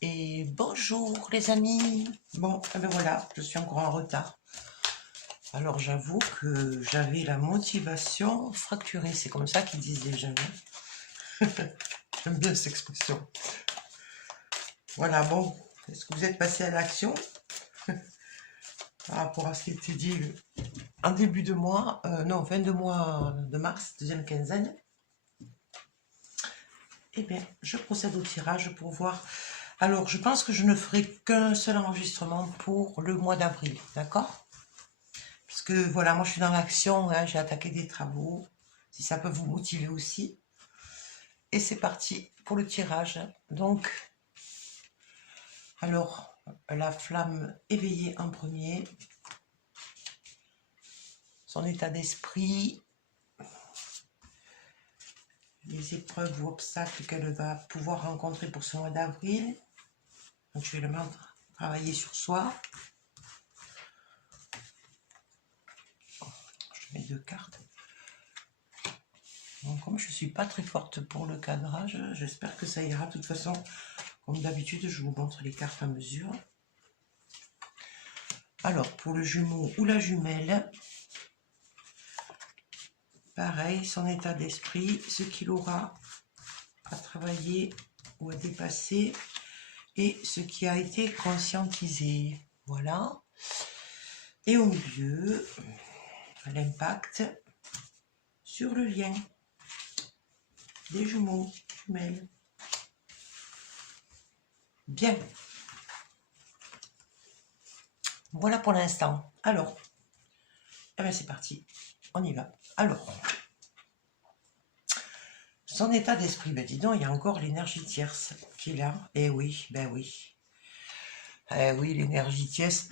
Et bonjour les amis. Bon, eh ben voilà, je suis encore en retard. Alors j'avoue que j'avais la motivation fracturée. C'est comme ça qu'ils disent les jeunes. J'aime bien cette expression. Voilà, bon, est-ce que vous êtes passé à l'action par rapport à ce qui était dit en début de mois, non, fin de mois de mars, deuxième quinzaine. Eh bien, je procède au tirage pour voir. Alors, je pense que je ne ferai qu'un seul enregistrement pour le mois d'avril, d'accord? Parce que voilà, moi je suis dans l'action, hein, j'ai attaqué des travaux, si ça peut vous motiver aussi. Et c'est parti pour le tirage. Donc, alors, la flamme éveillée en premier, son état d'esprit, les épreuves ou obstacles qu'elle va pouvoir rencontrer pour ce mois d'avril. Donc, je vais le mettre travailler sur soi. Je mets 2 cartes. Donc, comme je ne suis pas très forte pour le cadrage, j'espère que ça ira. De toute façon, comme d'habitude, je vous montre les cartes à mesure. Alors, pour le jumeau ou la jumelle, pareil, son état d'esprit, ce qu'il aura à travailler ou à dépasser et ce qui a été conscientisé. Voilà. Et au milieu, l'impact sur le lien des jumeaux, jumelles. Bien. Voilà pour l'instant. Alors, eh bien c'est parti. On y va. Alors, son état d'esprit, ben dis donc, il y a encore l'énergie tierce qui est là. Eh oui, ben oui. Eh oui, l'énergie tierce,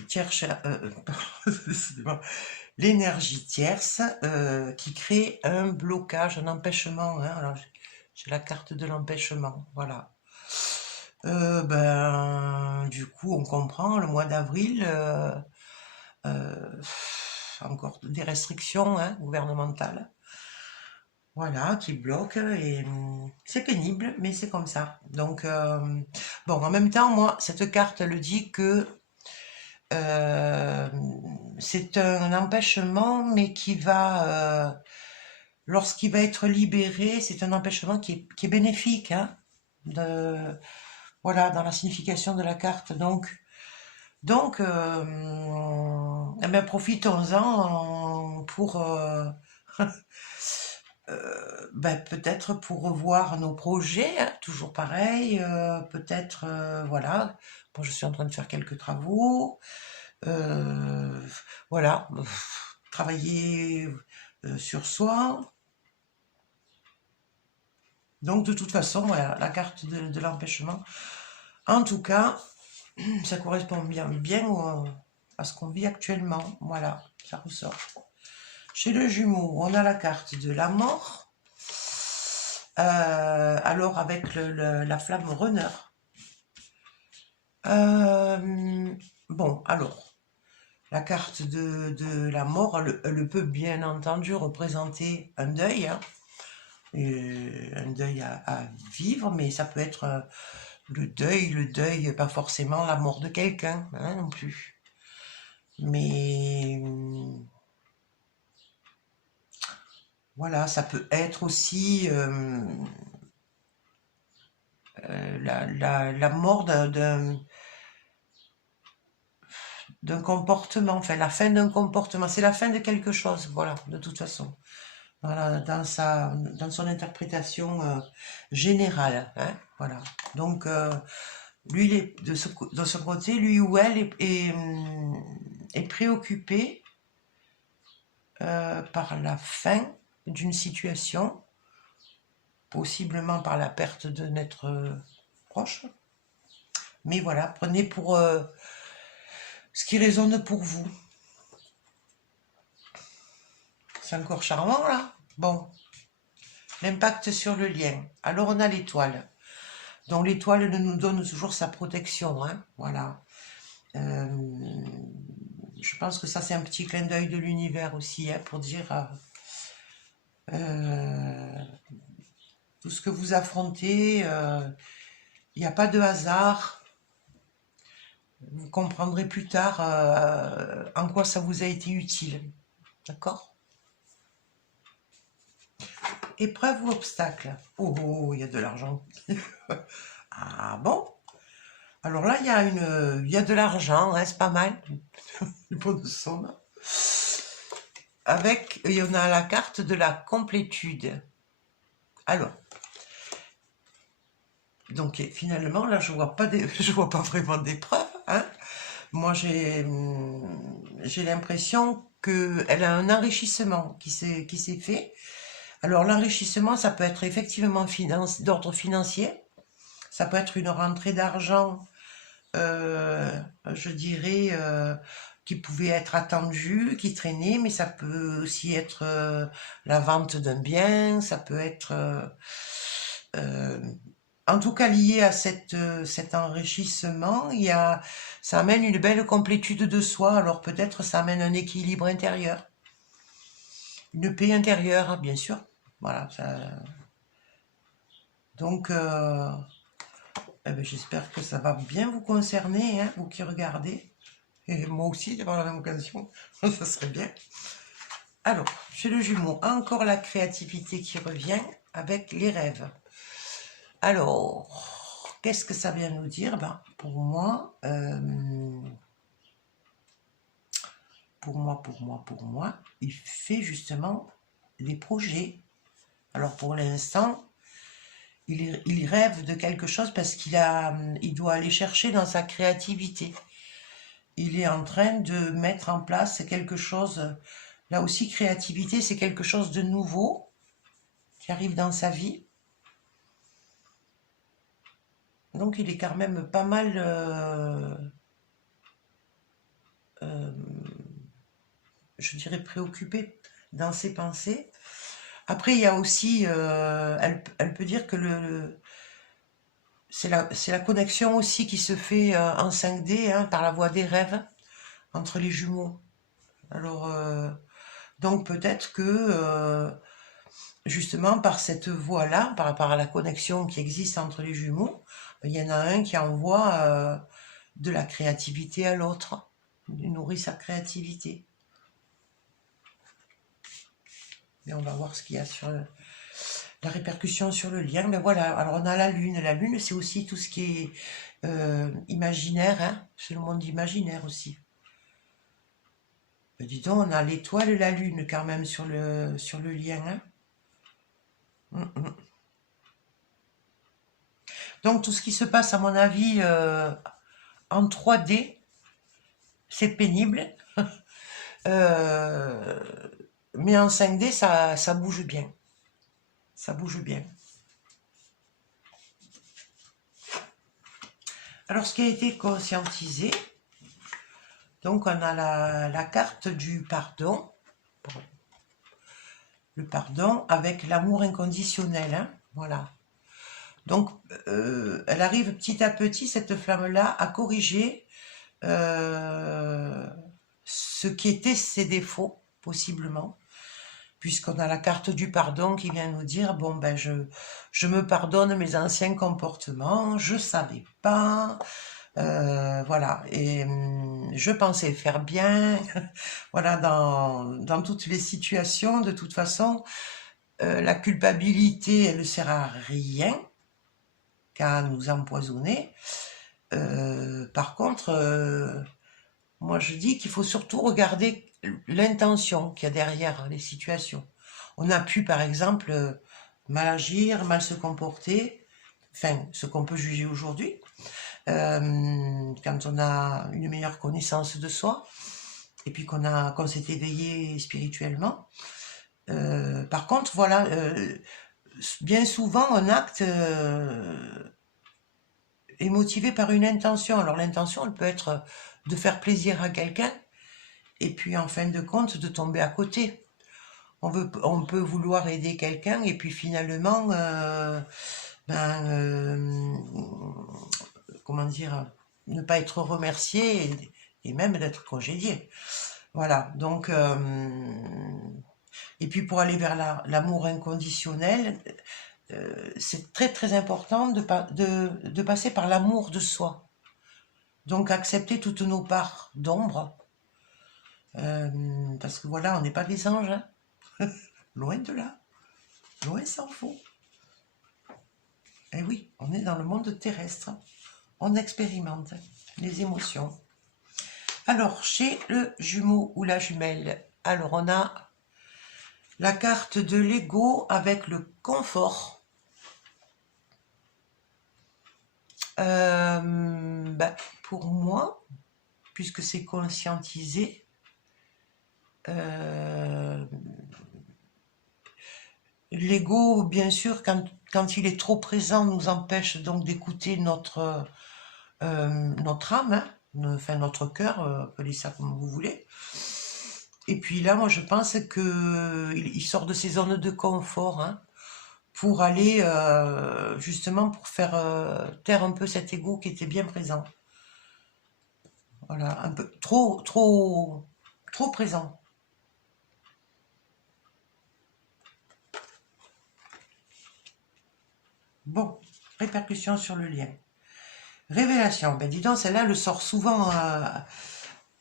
l'énergie tierce qui crée un blocage, un empêchement. Hein. Alors, j'ai la carte de l'empêchement, voilà. Du coup, on comprend, le mois d'avril, encore des restrictions hein, gouvernementales. Voilà, qui bloque et c'est pénible, mais c'est comme ça. Donc, bon, en même temps, moi, cette carte elle dit que c'est un empêchement, mais qui va, lorsqu'il va être libéré, c'est un empêchement qui est bénéfique, hein, voilà, dans la signification de la carte. Donc eh ben, profitons-en pour peut-être pour revoir nos projets, hein, toujours pareil, peut-être, voilà, bon, je suis en train de faire quelques travaux, voilà, travailler sur soi. Donc de toute façon, voilà, la carte de l'empêchement, en tout cas, ça correspond bien à ce qu'on vit actuellement, voilà, ça ressort. Chez le jumeau, on a la carte de la mort, alors avec la flamme runner. Bon, alors, la carte de la mort, elle peut bien entendu représenter un deuil, hein, un deuil à vivre, mais ça peut être le deuil, pas forcément la mort de quelqu'un, hein, non plus. Mais voilà, ça peut être aussi la mort d'un comportement, enfin la fin d'un comportement, c'est la fin de quelque chose, voilà, de toute façon. Voilà, dans son interprétation générale, hein, voilà. Donc, lui, de ce côté, lui ou elle est préoccupé par la fin d'une situation, possiblement par la perte de notre proche. Mais voilà, prenez pour ce qui résonne pour vous. C'est encore charmant là. Bon, l'impact sur le lien. Alors on a l'étoile. Donc l'étoile nous donne toujours sa protection, hein, voilà. Je pense que ça c'est un petit clin d'œil de l'univers aussi, hein, pour dire tout ce que vous affrontez, il n'y a pas de hasard, Vous comprendrez plus tard en quoi ça vous a été utile. D'accord? Épreuve ou obstacle? Oh, oh, il y a de l'argent. Ah bon? Alors là, il y a de l'argent, hein, c'est pas mal. Une bonne somme. Avec, il y en a la carte de la complétude. Alors, donc finalement, là, je vois pas je vois pas vraiment d'épreuve, hein. Moi, j'ai l'impression qu'elle a un enrichissement qui s'est fait. Alors, l'enrichissement, ça peut être effectivement d'ordre financier. Ça peut être une rentrée d'argent, je dirais, qui pouvait être attendue, qui traînait, mais ça peut aussi être la vente d'un bien, ça peut être euh, en tout cas lié à cet enrichissement, ça amène une belle complétude de soi, alors peut-être ça amène un équilibre intérieur, une paix intérieure, bien sûr. Voilà, donc eh ben, j'espère que ça va bien vous concerner, hein, vous qui regardez, et moi aussi d'avoir la même occasion, ça serait bien. Alors, chez le jumeau, encore la créativité qui revient avec les rêves. Alors, qu'est-ce que ça vient nous dire? Ben, pour moi, il fait justement les projets. Alors pour l'instant, il rêve de quelque chose parce il doit aller chercher dans sa créativité. Il est en train de mettre en place quelque chose. Là aussi, créativité, c'est quelque chose de nouveau qui arrive dans sa vie. Donc il est quand même pas mal, je dirais, préoccupé dans ses pensées. Après, il y a aussi, elle peut dire que c'est la connexion aussi qui se fait en 5D, hein, par la voie des rêves entre les jumeaux. Alors, donc peut-être que justement par cette voie-là, par rapport à la connexion qui existe entre les jumeaux, il y en a un qui envoie de la créativité à l'autre, il nourrit sa créativité. Mais on va voir ce qu'il y a sur la répercussion sur le lien. Mais voilà, alors on a la lune. La lune, c'est aussi tout ce qui est imaginaire, hein, c'est le monde imaginaire aussi. Dis donc, on a l'étoile et la lune quand même sur le lien. Hein. Donc tout ce qui se passe, à mon avis, en 3D, c'est pénible. Euh, mais en 5D, ça bouge bien. Ça bouge bien. Alors, ce qui a été conscientisé, donc on a la carte du pardon. Le pardon avec l'amour inconditionnel. Hein, voilà. Donc, elle arrive petit à petit, cette flamme-là, à corriger ce qui étaient ses défauts, possiblement, puisqu'on a la carte du pardon qui vient nous dire, bon, ben, je me pardonne mes anciens comportements, je savais pas, voilà, et je pensais faire bien, voilà, dans toutes les situations, de toute façon, la culpabilité, elle ne sert à rien qu'à nous empoisonner. Par contre, moi je dis qu'il faut surtout regarder l'intention qu'il y a derrière les situations. On a pu, par exemple, mal agir, mal se comporter, enfin, ce qu'on peut juger aujourd'hui, quand on a une meilleure connaissance de soi, et puis qu'on s'est éveillé spirituellement. Par contre, voilà, bien souvent, un acte est motivé par une intention. Alors l'intention, elle peut être de faire plaisir à quelqu'un, et puis en fin de compte, de tomber à côté. On peut vouloir aider quelqu'un, et puis finalement, comment dire, ne pas être remercié, et même d'être congédié. Voilà, donc, et puis pour aller vers l'amour inconditionnel, c'est très très important de passer par l'amour de soi. Donc, accepter toutes nos parts d'ombre. Parce que voilà, on n'est pas des anges. Hein. Loin de là. Loin s'en faut. Et oui, on est dans le monde terrestre. On expérimente les émotions. Alors, chez le jumeau ou la jumelle, alors on a la carte de l'ego avec le confort. Pour moi, puisque c'est conscientisé, l'ego, bien sûr, quand il est trop présent, nous empêche donc d'écouter notre âme, hein, enfin notre cœur, appelez ça comme vous voulez. Et puis là, moi, je pense qu'il sort de ses zones de confort, hein, pour aller justement pour faire taire un peu cet ego qui était bien présent. Voilà, un peu trop présent. Bon, répercussions sur le lien. Révélation, ben dis donc, celle-là, elle sort souvent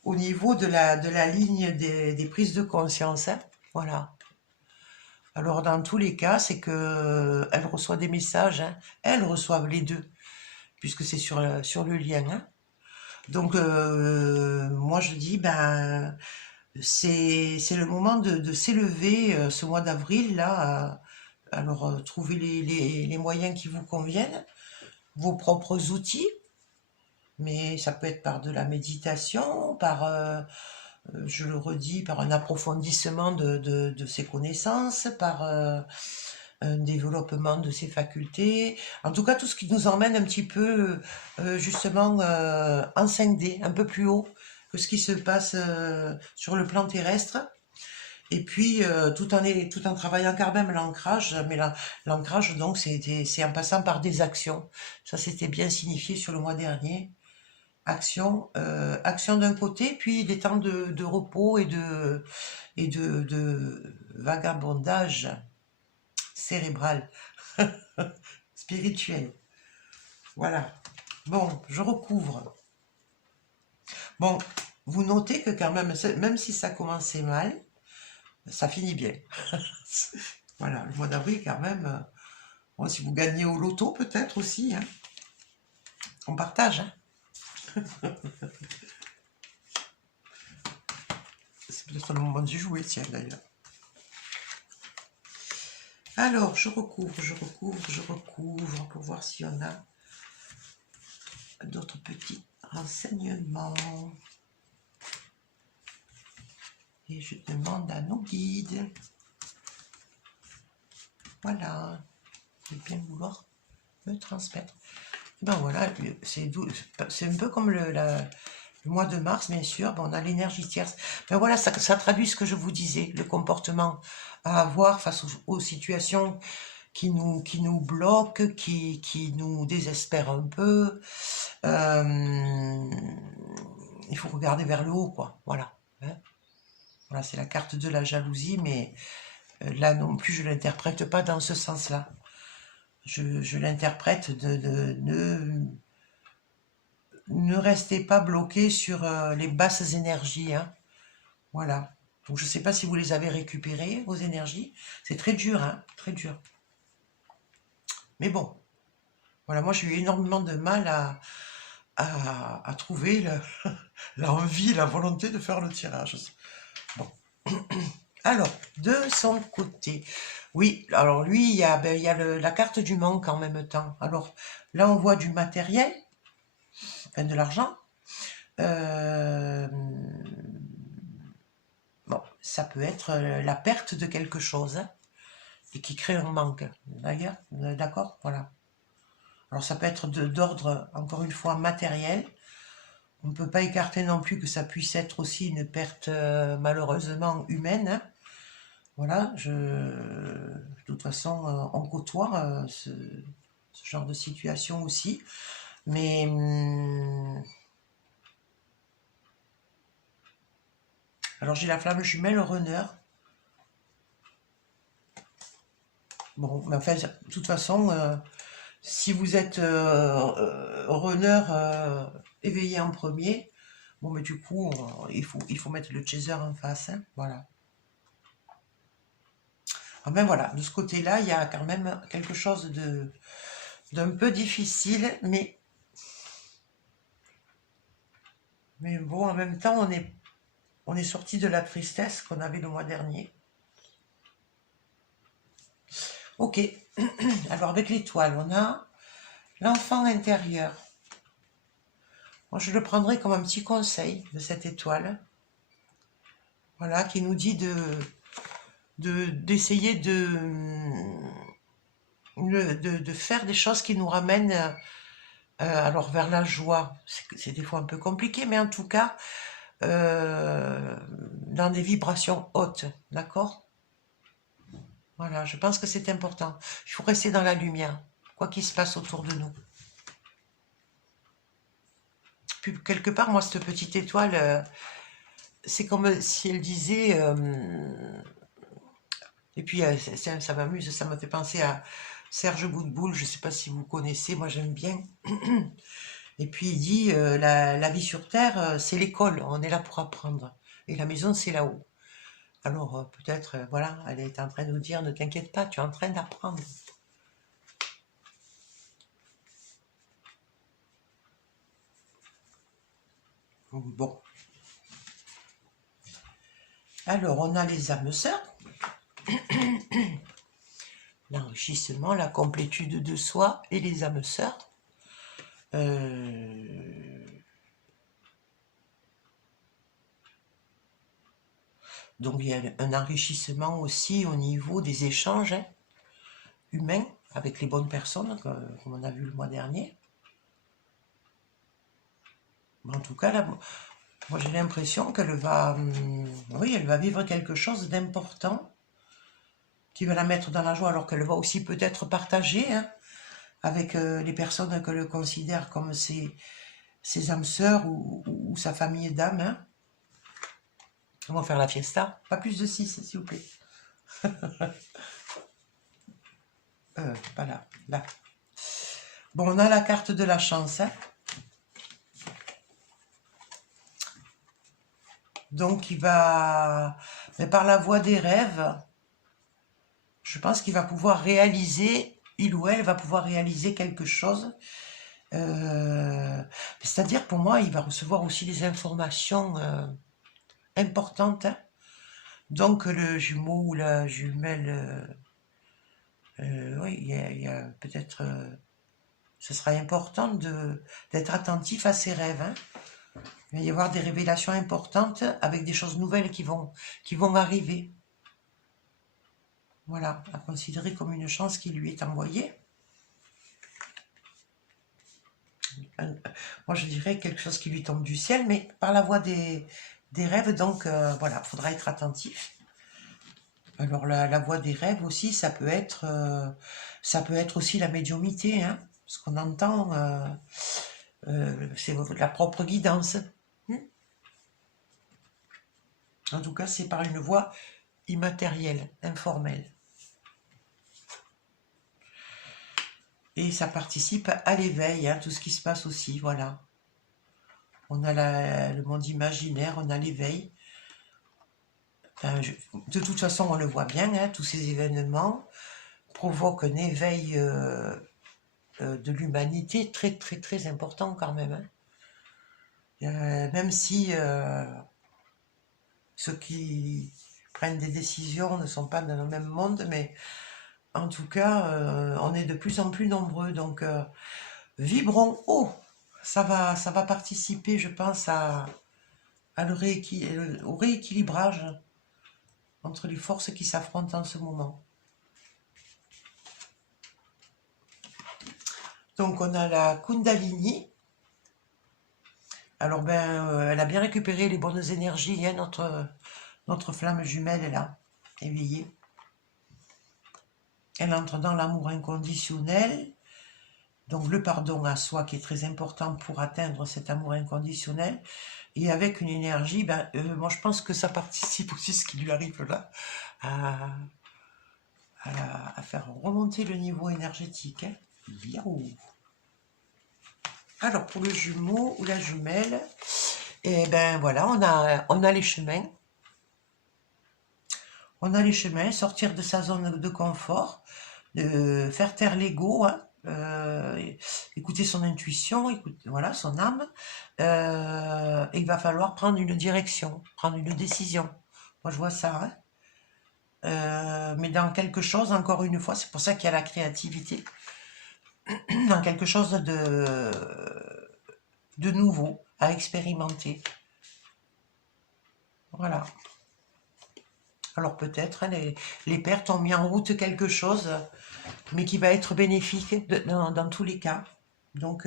au niveau de la ligne des prises de conscience. Hein. Voilà. Alors, dans tous les cas, c'est que elle reçoit des messages. Hein. Elles reçoivent les deux, puisque c'est sur le lien. Hein. Donc, moi, je dis, ben, c'est le moment de s'élever ce mois d'avril, là. Alors, trouvez les moyens qui vous conviennent, vos propres outils, mais ça peut être par de la méditation, par, je le redis, par un approfondissement de ses connaissances, par un développement de ses facultés, en tout cas tout ce qui nous emmène un petit peu justement en 5D, un peu plus haut que ce qui se passe sur le plan terrestre. Et puis, tout en travaillant quand même l'ancrage, mais l'ancrage, donc, c'est en passant par des actions. Ça, c'était bien signifié sur le mois dernier. Action d'un côté, puis des temps de repos et de vagabondage cérébral, spirituel. Voilà. Bon, je recouvre. Bon, vous notez que quand même si ça commençait mal, ça finit bien. Voilà, le mois d'avril quand même. Bon, si vous gagnez au loto peut-être aussi, hein. On partage. Hein. C'est peut-être le moment d'y jouer, tiens d'ailleurs. Alors, je recouvre pour voir s'il y en a d'autres petits renseignements. Et je demande à nos guides. Voilà. De bien vouloir me transmettre. Et ben voilà, c'est un peu comme le mois de mars, bien sûr. Ben on a l'énergie tierce. Ben voilà, ça traduit ce que je vous disais, le comportement à avoir face aux situations qui nous bloquent, qui nous désespèrent un peu. Il faut regarder vers le haut, quoi. Voilà. Hein. Voilà, c'est la carte de la jalousie, mais là non plus, je ne l'interprète pas dans ce sens-là. Je l'interprète ne restez pas bloqué sur les basses énergies. Hein. Voilà. Donc je ne sais pas si vous les avez récupérées, vos énergies. C'est très dur, hein, très dur. Mais bon, voilà, moi j'ai eu énormément de mal à trouver l'envie, la volonté de faire le tirage. Bon. Alors, de son côté, oui, alors lui, il y a la carte du manque en même temps. Alors, là, on voit du matériel, enfin de l'argent. Bon, ça peut être la perte de quelque chose hein, et qui crée un manque. D'ailleurs, d'accord, voilà. Alors, ça peut être d'ordre, encore une fois, matériel. On ne peut pas écarter non plus que ça puisse être aussi une perte malheureusement humaine. Hein. Voilà, de toute façon, on côtoie ce genre de situation aussi. Mais alors j'ai la flamme jumelle runner. Bon, mais enfin, de toute façon, Si vous êtes runner éveillé en premier, bon, mais du coup, il faut mettre le chaser en face, hein, voilà. Ah ben voilà, de ce côté-là, il y a quand même quelque chose d'un peu difficile, mais bon, en même temps, on est sorti de la tristesse qu'on avait le mois dernier. Ok, alors avec l'étoile, on a l'enfant intérieur. Moi, je le prendrai comme un petit conseil de cette étoile. Voilà, qui nous dit d'essayer de faire des choses qui nous ramènent alors vers la joie. C'est des fois un peu compliqué, mais en tout cas, dans des vibrations hautes, d'accord? Voilà, je pense que c'est important. Il faut rester dans la lumière, quoi qu'il se passe autour de nous. Puis, quelque part, moi, cette petite étoile, c'est comme si elle disait... et puis, ça m'amuse, ça me fait penser à Serge Boutboul, je ne sais pas si vous connaissez, moi j'aime bien. Et puis, il dit, la vie sur Terre, c'est l'école, on est là pour apprendre. Et la maison, c'est là-haut. Alors, peut-être, voilà, elle est en train de nous dire, ne t'inquiète pas, tu es en train d'apprendre. Bon. Alors, on a les âmes sœurs. L'enrichissement, la complétude de soi et les âmes sœurs. Donc, il y a un enrichissement aussi au niveau des échanges humains avec les bonnes personnes, comme on a vu le mois dernier. En tout cas, là, moi j'ai l'impression qu'elle va, oui, elle va vivre quelque chose d'important qui va la mettre dans la joie, alors qu'elle va aussi peut-être partager avec les personnes qu'elle considère comme ses âmes sœurs ou sa famille d'âmes. Hein. On va faire la fiesta. Pas plus de 6, s'il vous plaît. Voilà, là. Bon, on a la carte de la chance. Hein. Donc, il va, mais par la voie des rêves, je pense qu'il va pouvoir réaliser, il ou elle va pouvoir réaliser quelque chose. C'est-à-dire, pour moi, il va recevoir aussi des informations importantes. Hein. Donc, le jumeau ou la jumelle, oui, il y a peut-être... ce sera important d'être attentif à ses rêves. Hein. Il va y avoir des révélations importantes avec des choses nouvelles qui vont arriver. Voilà, à considérer comme une chance qui lui est envoyée. Moi, je dirais quelque chose qui lui tombe du ciel, mais par la voie des rêves, donc voilà, il faudra être attentif. Alors, la voie des rêves aussi, ça peut être aussi la médiumnité, hein, ce qu'on entend, c'est la propre guidance. En tout cas, c'est par une voie immatérielle, informelle. Et ça participe à l'éveil, hein, tout ce qui se passe aussi, voilà. On a le monde imaginaire, on a l'éveil. Enfin, de toute façon, on le voit bien, hein, tous ces événements provoquent un éveil de l'humanité très, très, très important quand même. Hein. Même si ceux qui prennent des décisions ne sont pas dans le même monde, mais en tout cas, on est de plus en plus nombreux. Donc, vibrons haut. Ça va participer, je pense, au rééquilibrage entre les forces qui s'affrontent en ce moment. Donc, on a la Kundalini. Alors, elle a bien récupéré les bonnes énergies, hein, notre flamme jumelle est là, éveillée. Elle entre dans l'amour inconditionnel, donc le pardon à soi qui est très important pour atteindre cet amour inconditionnel, et avec une énergie, moi je pense que ça participe aussi, ce qui lui arrive là, à faire remonter le niveau énergétique. Hein. Yahoo. Alors, pour le jumeau ou la jumelle, et ben voilà, on a les chemins. On a les chemins, sortir de sa zone de confort, faire taire l'ego, hein, écouter son intuition, écouter, voilà, son âme. Et il va falloir prendre une direction, prendre une décision. Moi, je vois ça. Hein. Mais dans quelque chose, encore une fois, c'est pour ça qu'il y a la créativité, dans quelque chose de nouveau à expérimenter. Voilà. Alors peut-être hein, les pertes ont mis en route quelque chose, mais qui va être bénéfique dans tous les cas. Donc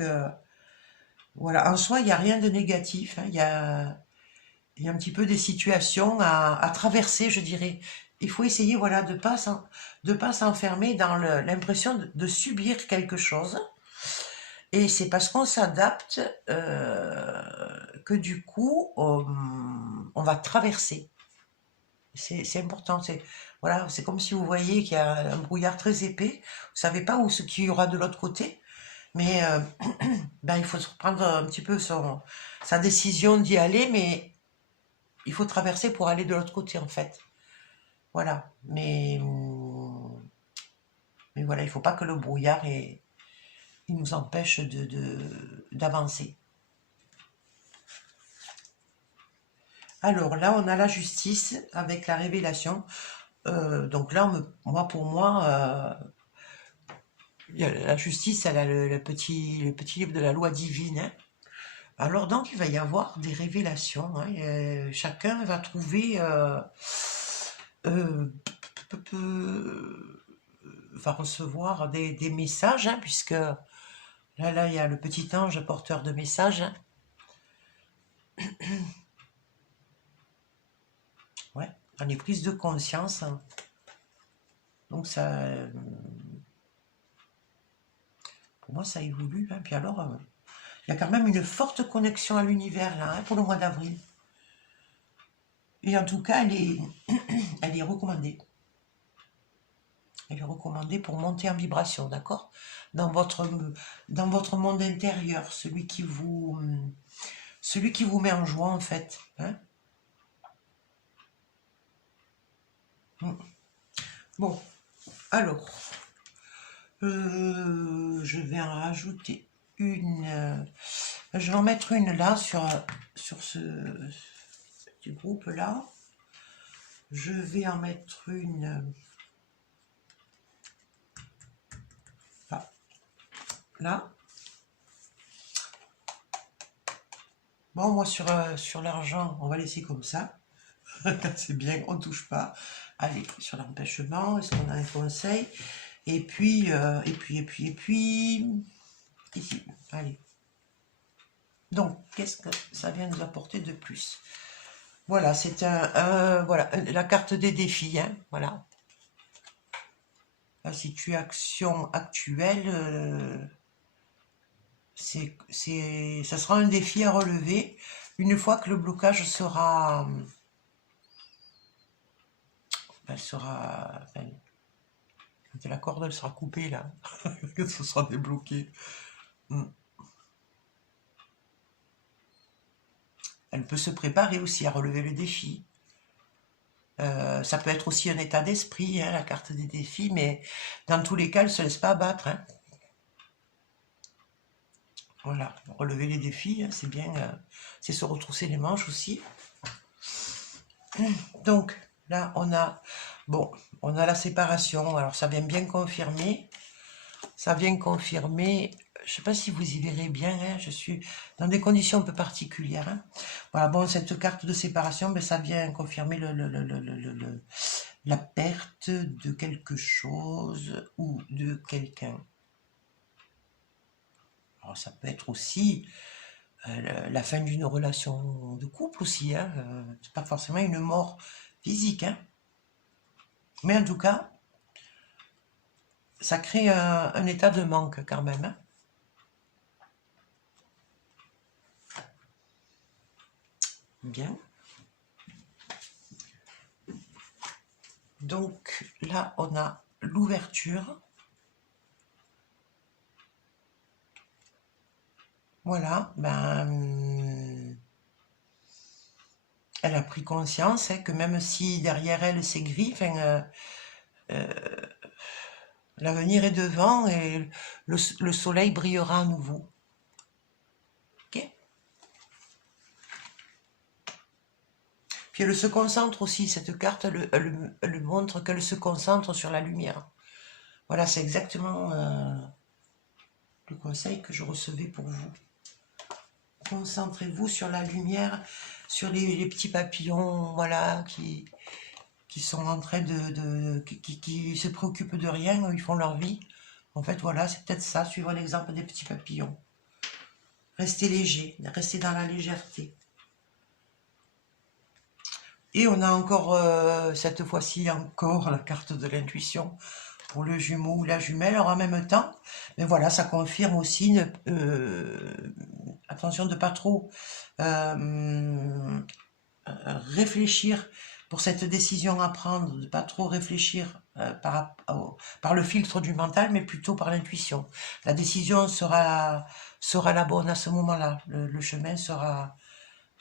voilà, en soi, il n'y a rien de négatif. Hein. Il y a un petit peu des situations à traverser, je dirais. Il faut essayer voilà, de ne pas s'enfermer dans l'impression de subir quelque chose. Et c'est parce qu'on s'adapte que du coup, on va traverser. C'est important. Voilà, c'est comme si vous voyez qu'il y a un brouillard très épais. Vous savez pas où ce qu'il y aura de l'autre côté. Mais ben, il faut prendre un petit peu sa décision d'y aller, mais il faut traverser pour aller de l'autre côté en fait. Voilà. Mais voilà, il ne faut pas que le brouillard il nous empêche d'avancer. Alors là, on a la justice avec la révélation. Donc là, pour moi, la justice, elle a le petit livre de la loi divine. Hein. Alors donc, il va y avoir des révélations. Hein, chacun va trouver... va recevoir des messages, hein, puisque là, il y a le petit ange porteur de messages. Hein. Ouais, dans les prises de conscience. Hein. Donc ça... pour moi, ça évolue. Hein. Puis alors, il y a quand même une forte connexion à l'univers, là, hein, pour le mois d'avril. Et en tout cas, elle est recommandée. Elle est recommandée pour monter en vibration, d'accord ? Dans votre monde intérieur, celui qui vous met en joie, en fait. Hein. Bon, alors, je vais en rajouter une. Je vais en mettre une là sur ce petit groupe là. Je vais en mettre une là. Bon, moi sur l'argent, on va laisser comme ça. C'est bien, on ne touche pas. Allez, sur l'empêchement, est-ce qu'on a un conseil? Et puis, ici, allez. Donc, qu'est-ce que ça vient nous apporter de plus? Voilà, c'est voilà, la carte des défis, hein, voilà. La situation actuelle, ça sera un défi à relever une fois que le blocage sera... quand la corde elle sera coupée là, que ce sera débloqué. Elle peut se préparer aussi à relever le défi. Ça peut être aussi un état d'esprit, hein, la carte des défis, mais dans tous les cas, elle ne se laisse pas abattre. Hein. Voilà, relever les défis, hein, c'est bien, c'est se retrousser les manches aussi. Donc, là, on a la séparation. Alors, ça vient bien confirmer. Ça vient confirmer. Je ne sais pas si vous y verrez bien. Hein, je suis dans des conditions un peu particulières. Hein. Voilà, bon, cette carte de séparation, ben, ça vient confirmer la perte de quelque chose ou de quelqu'un. Alors, ça peut être aussi la fin d'une relation de couple aussi. Hein. C'est pas forcément une mort physique. Hein. Mais en tout cas, ça crée un état de manque quand même. Hein. Bien. Donc là, on a l'ouverture. voilà, elle a pris conscience, hein, que même si derrière elle c'est gris, l'avenir est devant et le soleil brillera à nouveau. Ok. Puis elle se concentre aussi, cette carte, elle montre qu'elle se concentre sur la lumière. Voilà, c'est exactement le conseil que je recevais pour vous. Concentrez-vous sur la lumière, sur les petits papillons, voilà, qui sont en train qui se préoccupent de rien, ils font leur vie. En fait, voilà, c'est peut-être ça, suivre l'exemple des petits papillons. Restez léger, restez dans la légèreté. Et on a encore, cette fois-ci, encore la carte de l'intuition pour le jumeau ou la jumelle. Alors en même temps, mais voilà, ça confirme aussi, attention de pas trop réfléchir pour cette décision à prendre, de pas trop réfléchir par le filtre du mental, mais plutôt par l'intuition. La décision sera la bonne à ce moment-là. Le chemin sera,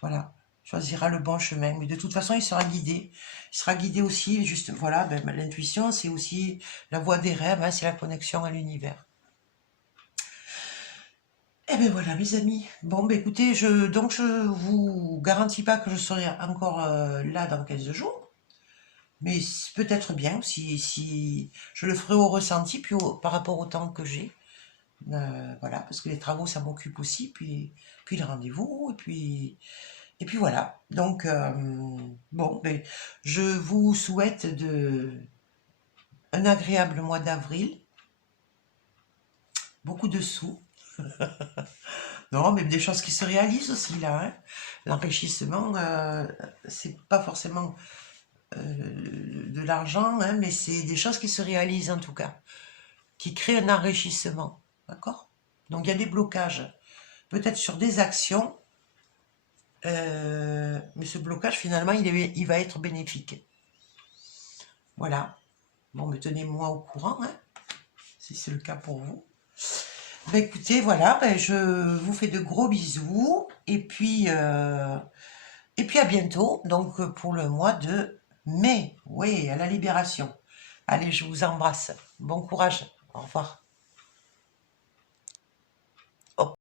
voilà, choisira le bon chemin. Mais de toute façon, il sera guidé. Il sera guidé aussi, juste, voilà, l'intuition, c'est aussi la voie des rêves, hein, c'est la connexion à l'univers. Eh bien voilà mes amis, bon écoutez, donc je vous garantis pas que je serai encore là dans 15 jours, mais peut-être bien si je le ferai au ressenti, puis par rapport au temps que j'ai, voilà, parce que les travaux ça m'occupe aussi, puis les rendez-vous, et puis voilà, donc bon, je vous souhaite un agréable mois d'avril, beaucoup de sous. Non, mais des choses qui se réalisent aussi là, hein. L'enrichissement, c'est pas forcément de l'argent, hein, mais c'est des choses qui se réalisent en tout cas, qui créent un enrichissement, d'accord? Donc il y a des blocages, peut-être sur des actions, mais ce blocage finalement il va être bénéfique. Voilà. Bon, mais tenez-moi au courant, hein, si c'est le cas pour vous. Écoutez, voilà, je vous fais de gros bisous et puis à bientôt, donc pour le mois de mai, oui, à la libération. Allez, je vous embrasse. Bon courage, au revoir.